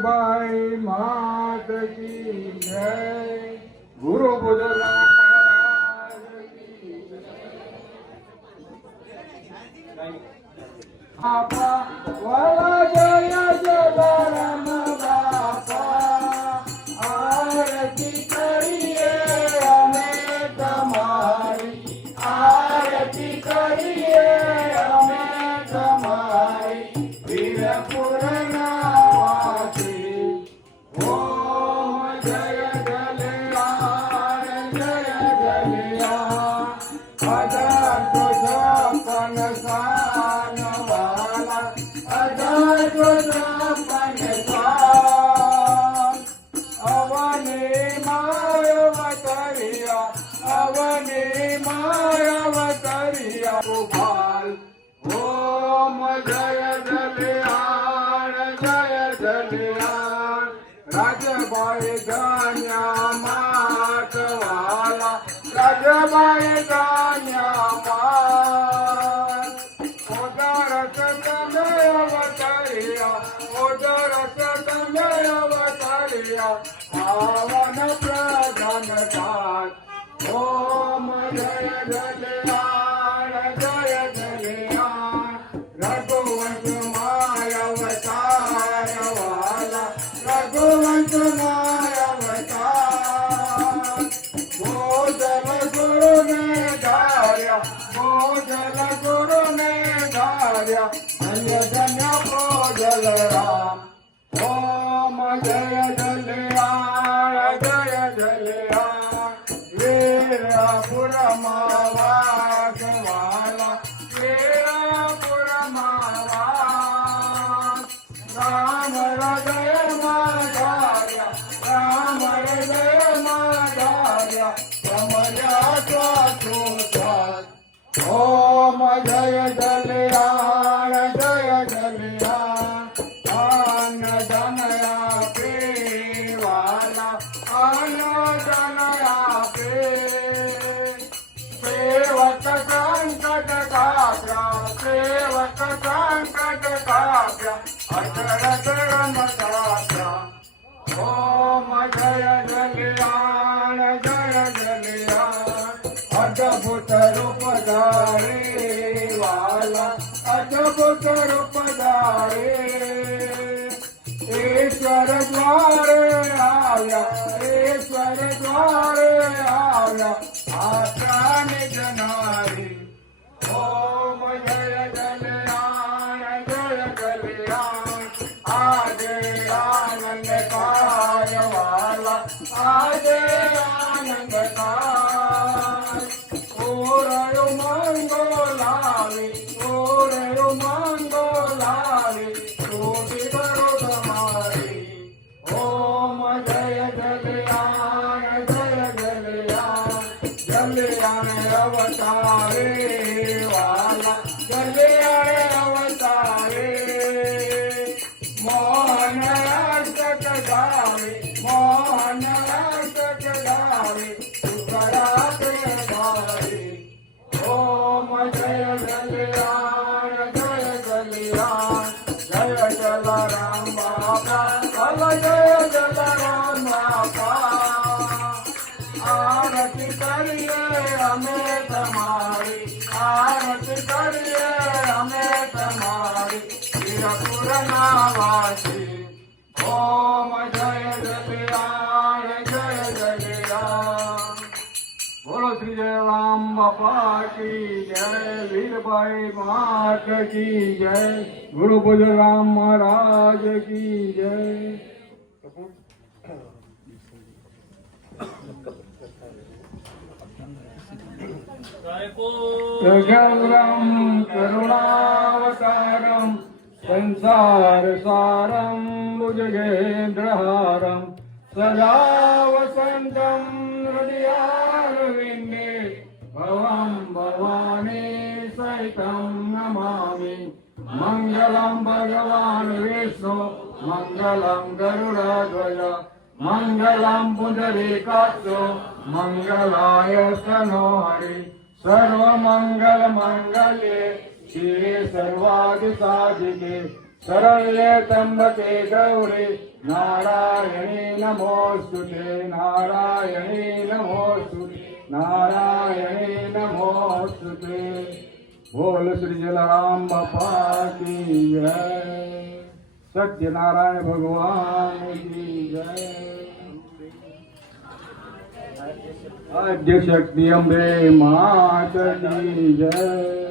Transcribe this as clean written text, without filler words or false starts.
વીરભાઈ માત કી જય, ગુરુ બુદ્ધરામ બાપા વાલા જય જલારામ બાપા, આરતી કરીએ અમે તમારી, આરતી કરીએ અમે તમારી, વીરપુરના વાસી ઓમ જય જલિયાણ જય જલિયાણ, 1856 સાલ વાલા 1856 સાલ, અવને માયવતરિયા, અવને માયવતરિયા ગોપાલ ઓમ જય જલિયાણ જય જલિયાણ, રાજભાઈ જાન્યા માતવાલા, રાજભાઈ જાન્યા માત, ઓદરસ તમે અવતરિયા, ઓદરસ તમે અવતરિયા, પાવન પ્રધાન પાત ઓમ જય જલિયાણ જય જલિયાણ, રઘુવંશ માય અવતાર વાલા, રઘુવંશ માય અવતાર, ભોજલ ગુરુ ને ધાર્યા, ભોજલ ગુરુ ને ધાર્યા, ધન્ય ધન્ય ભોજલ રામ ઓમ જય જલિયાણ જય જલિયાણ, વીરપુરમાં વાસ વાલા, વીરપુરમાં વાસ, રામ હૃદયમાં ધાર્યા, રામ હૃદયમાં ધાર્યા, કમળ્યા શ્વાસોચ્છ્વાસ ઓમ જય જલિયાણ જય જલિયાણ, અન્ન ધન આપે વાલા, અન્ન ધન આપે, સેવક સંકટ કાપ્યા, સેવક સંકટ કાપ્યા, અચરત રમતાપ્યા ઓમ જય જલિયાણ જય જલિયાણ, અદ્ભુત રૂપ ધારે વાલા, અદ્ભુત રૂપ ધારે, ઈશ્વર દ્વારે આવ્યા, ઈશ્વર દ્વારે આવ્યા, આશા નિજ નારી ઓમ જય જલિયાણ જય જલિયાણ, આજે આનંદ કાય વાલા, આજે આનંદ કાય, ઓરયો મંગોલાવી, ઓરયો મંગોલાવી, તોડી કરો તમારી ઓમ જય જલિયાણ જય જલિયાણ, જલિયાણ અવતારે વાલા, જલિયાણ અવતારે, મોહન અષ્ટક ગાવે, મોહન અષ્ટક ગાવે, સુકરા પ્રેમારી ઓમ જય જલિયાણ જય જલિયાણ, જય જલારામ બાપા, જય જલારામ બાપા, આરતી કરીએ અમે તમારી, આરતી કરીએ અમે તમારી, વીરપુરના વાસી ઓમ જય જલિયાણ જય જલિયાણ, બોલો શ્રી જય રામ બાપા કી જય, વીરભાઈ માત કી જય, ગુરુ બુદ્ધરામ મહારાજ કી જય. પ્રજ્ઞાનમ કરુણાવતારમ સંસાર સારમ ભુજગેન્દ્રહારમ સદા વસંતમ હૃદયારવિંદે ભવમ ભવાની સહિતમ નમામિ, મંગલમ ભગવાન વિષ્ણુ, મંગલમ ગરુડધ્વજ, મંગલમ પુંડરીકાક્ષો, મંગલાય તનો હરિ, સર્વમંગલ મંગલ્યે શિવે સર્વાર્થ સાધિકે, शरण्ये त्र्यंबके गौरी नारायणी नमोस्तुते नारायणी नमोस्तुते नारायणी नमोस्तुते। बोल श्री जलाराम बापा की जय। सत्यनारायण भगवान की जय। आद्य शक्ति अम्बे माता की जय।